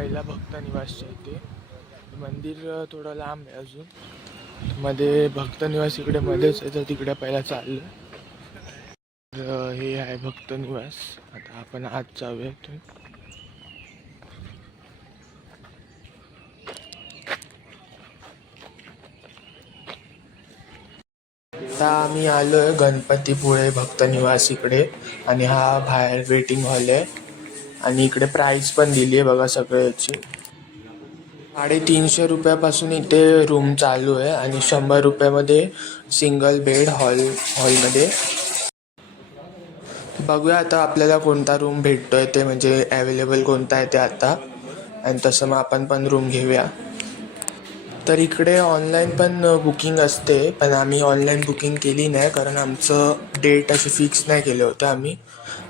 पहिला भक्त निवासच्या इथे. मंदिर थोडं लांब आहे अजून, मध्ये भक्त निवास इकडे मध्येच आहे, तर तिकडे पहिला चाललं. तर हे आहे भक्त निवास. आता आपण आत जाऊया इथून. आता आम्ही आलोय गणपतीपुळे भक्त निवास इकडे, आणि हा बाहेर वेटिंग हॉल आहे. आणि इकडे प्राइस पण दिली आहे बघा सगळ्याची. 350 रुपयापासून इथे रूम चालू आहे, आणि 100 रुपयामध्ये सिंगल बेड हॉलमध्ये. बघूया आता आपल्याला कोणता रूम भेटतोय ते, म्हणजे अवेलेबल कोणता आहे ते आता, आणि तसं मग आपण पण रूम घेऊया. तर इकडे ऑनलाईन पण बुकिंग असते, पण आम्ही ऑनलाईन बुकिंग केली नाही कारण आमचं डेट अशी फिक्स नाही केलं होतं आम्ही.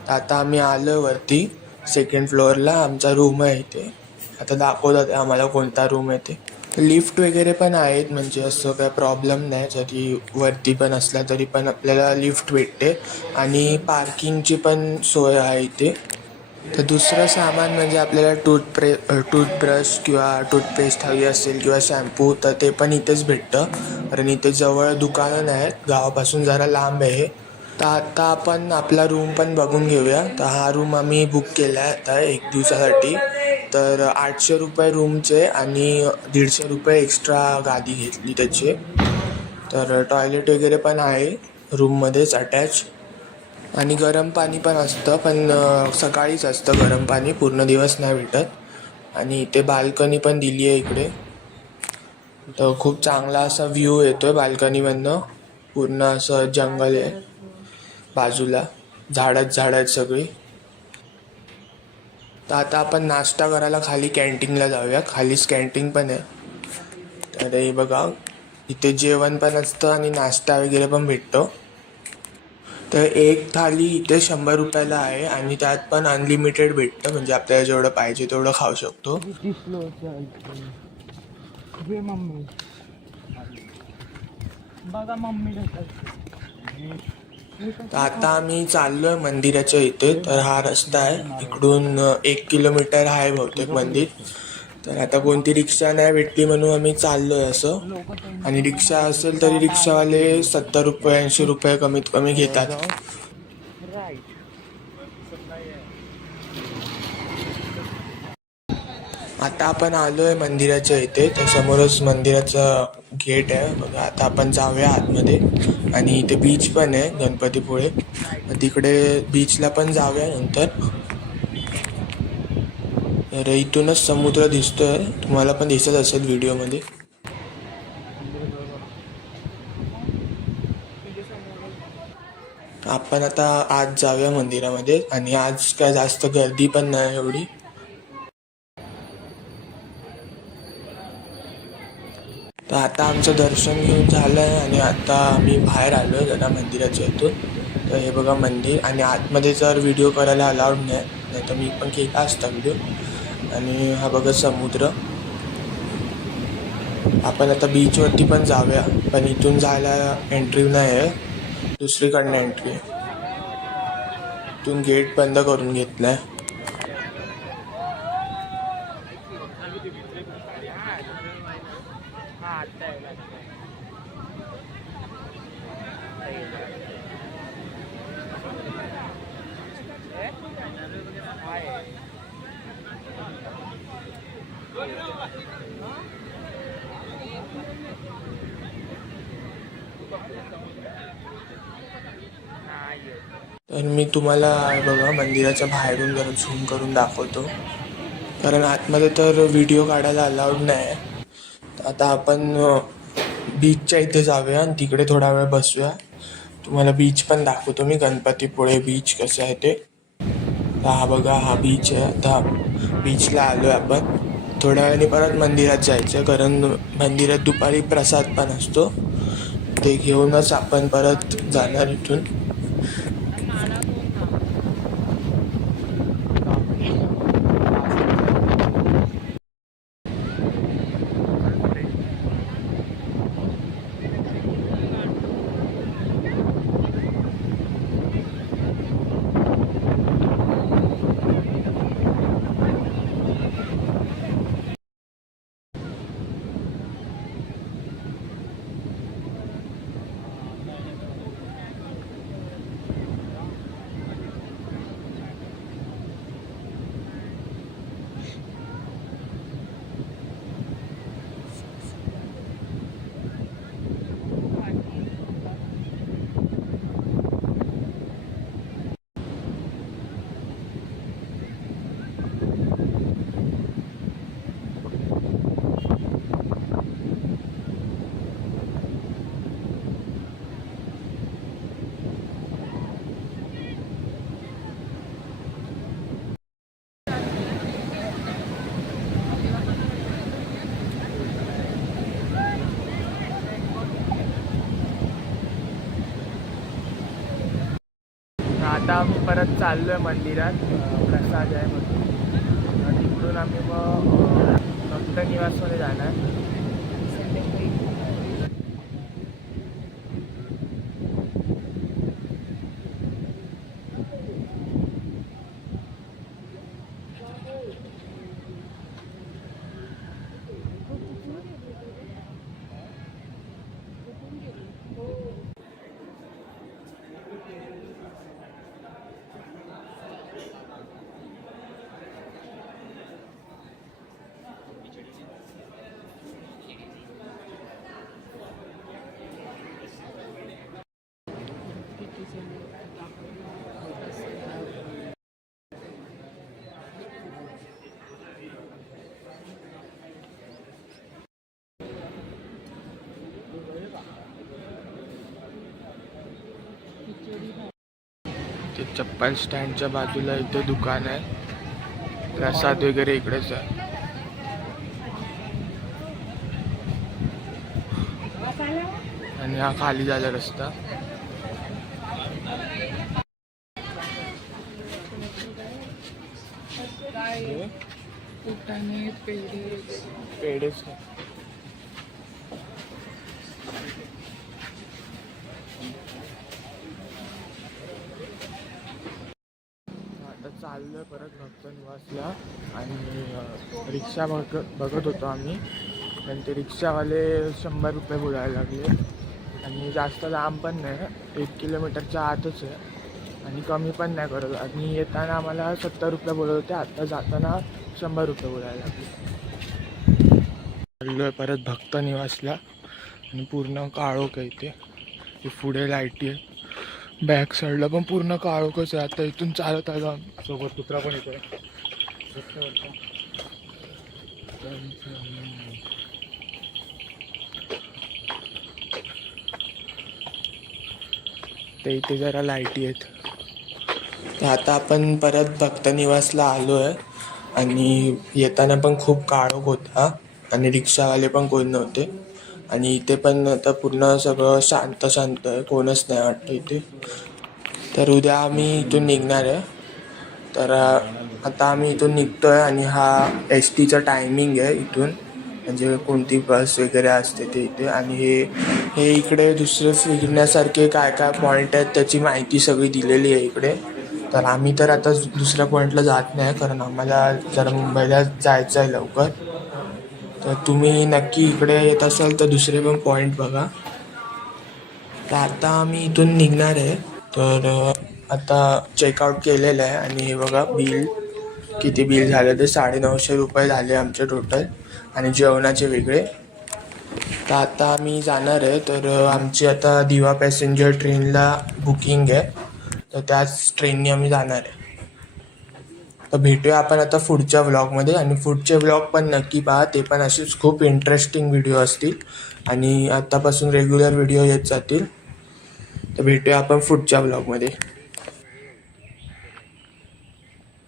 तर आता आम्ही आलो वरती सेकंड फ्लोअरला. आमचा रूम आहे इथे. आता दाखवतात आम्हाला कोणता रूम आहे ते. लिफ्ट वगैरे पण आहेत, म्हणजे असं काय प्रॉब्लेम नाही. जरी वरती पण असला तरी पण आपल्याला लिफ्ट भेटते, आणि पार्किंगची पण सोय आहे इथे. तर दुसरं सामान म्हणजे आपल्याला टूथब्रश किंवा टूथपेस्ट हवी असेल किंवा शॅम्पू, तर ते पण इथेच भेटतं, कारण इथे जवळ दुकानं नाहीत, गावापासून जरा लांब आहे. तर आता आपण आपला रूम पण बघून घेऊया. तर हा रूम आम्ही बुक केला आहे आता 1 दिवसासाठी. तर 800 रुपये रूमचे, आणि 150 रुपये एक्स्ट्रा गादी घेतली त्याचे. तर टॉयलेट वगैरे पण आहे रूममध्येच अटॅच, आणि गरम पाणी पण असतं, पण सकाळीच असतं गरम पाणी, पूर्ण दिवस नाही भेटत. आणि इथे बाल्कनी पण दिली आहे इकडे. तर खूप चांगला असा व्ह्यू येतोय बाल्कनीमधनं. पूर्ण असं जंगल आहे बाजूला, झाडच झाड आहेत सगळी. तर आता आपण नाश्ता करायला खाली कॅन्टीनला जाऊया. खालीच कॅन्टीन पण आहे. तर हे बघा, इथे जेवण पण असतं आणि नाश्ता वगैरे पण भेटतो. तर एक थाली इथे 100 रुपयाला आहे, आणि त्यात पण अनलिमिटेड भेटतं, म्हणजे आपल्याला जेवढं पाहिजे तेवढं खाऊ शकतो. तर आता आम्ही चाललोय मंदिराच्या इथे. तर हा रस्ता आहे, इकडून 1 किलोमीटर आहे बहुतेक मंदिर. तर आता कोणती रिक्षा नाही भेटली म्हणून आम्ही चाललोय असं. आणि रिक्षा असेल तरी रिक्षावाले 70 रुपये 80 रुपये कमीत कमी घेतात. आता आपण आलोय मंदिराच्या इथे. तर समोरच मंदिराचं गेट आहे बघा. आता आपण जाऊया आतमध्ये, आणि इथे बीच पण आहे गणपतीपुळे, तिकडे बीचला पण जाऊया नंतर. तर इथूनच समुद्र दिसतोय, तुम्हाला पण दिसत असेल व्हिडिओमध्ये. आपण आता आज जाऊया मंदिरामध्ये, आणि आज काय जास्त गर्दी पण नाही एवढी. तर आता आमचं दर्शन घेऊन झालं आहे, आणि आता आम्ही बाहेर आलो आहे जरा मंदिराच्या इथून. तर हे बघा मंदिर, आणि आतमध्ये जर व्हिडिओ करायला अलाउड नाही तर मी पण केला असता व्हिडिओ. आणि हा बघा समुद्र. आपण आता बीचवरती पण जाऊया, पण इथून जायला एंट्री नाही आहे, दुसरीकडनं एंट्री आहे. इथून गेट बंद करून घेतलाय. तर मी तुम्हाला बघा मंदिराच्या बाहेरून जरा झूम करून दाखवतो, कारण आतमध्ये तर व्हिडिओ काढायला अलाउड नाही. आता आपण बीचच्या इथे जाऊया आणि तिकडे थोडा वेळ बसूया. तुम्हाला बीच पण दाखवतो मी, गणपतीपुळे बीच कसं आहे ते. हा बघा, हा बीच आहे. आता बीचला आलोय आपण. थोड्या वेळाने परत मंदिरात जायचं, कारण मंदिरात दुपारी प्रसाद पण असतो, ते घेऊनच आपण परत जाणार इथून. आता आम्ही परत चाललो आहे मंदिरात, प्रसाद आहे म्हणून. तिकडून आम्ही मग भक्त निवासमध्ये जाणार. ते चप्पल स्टँडच्या बाजूला इथे दुकान आहे. प्रसाद वगैरे इकडेच आहे. आणि हा खाली झाला रस्ता. पेढेच आता चाललोय परत भक्त निवासला. आणि रिक्षा बघत होतो आम्ही, पण ते रिक्षावाले 100 रुपये बोलायला लागले. आणि जास्त लांब पण नाही, 1 किलोमीटरच्या आतच आहे. आणि कमी पण नाही करत. आणि येताना आम्हाला 70 रुपये बोलत होते, आता जाताना 100 रुपये बोलायला लागले. चाललोय परत भक्त निवासला. आणि पूर्ण काळोख आहे इथे. पुढे लाईटी आहे, बॅक साईडला पण पूर्ण काळोखच आहे. आता इथून चालत आलो. सोबत कुत्रा पण येतोय. ते इथे जरा लाईटी आहेत. तर आता आपण परत भक्त निवासला आलो आहे. आणि येताना पण खूप काळोख होता आणि रिक्षावाले पण कोण नव्हते. आणि इथे पण आता पूर्ण सगळं शांत शांत आहे, कोणच नाही वाटतं इथे. तर उद्या आम्ही इथून निघणार आहे. तर आता आम्ही इथून निघतोय. आणि हा एस टीचा टायमिंग आहे इथून, म्हणजे कोणती बस वगैरे असते ते इथे. आणि हे इकडे दुसरे फिरण्यासारखे काय काय पॉईंट आहेत त्याची माहिती सगळी दिलेली आहे इकडे. तर आम्ही तर आता दुसऱ्या पॉईंटला जात नाही, कारण आम्हाला जरा मुंबईला जायचं आहे लवकर. तर तुम्ही नक्की इकडे येत असाल तर दुसरे पण पॉईंट बघा. तर आता आम्ही इथून निघणार आहे. तर आता चेकआउट केलेलं आहे. आणि हे बघा बिल, किती बिल झालं ते 950 रुपये झाले आमचे टोटल, आणि जेवणाचे वेगळे. तर आता आम्ही जाणार आहे. तर आमची आता दिवा पॅसेंजर ट्रेनला बुकिंग आहे, तर त्याच ट्रेनने आम्ही जाणार आहे. तर भेटूया आपण आता पुढच्या व्लॉगमध्ये. आणि पुढचे व्लॉग पण नक्की पहा, ते पण असेच खूप इंटरेस्टिंग व्हिडिओ असतील. आणि आतापासून रेग्युलर व्हिडिओ येत जातील. तर भेटूया आपण पुढच्या व्लॉगमध्ये.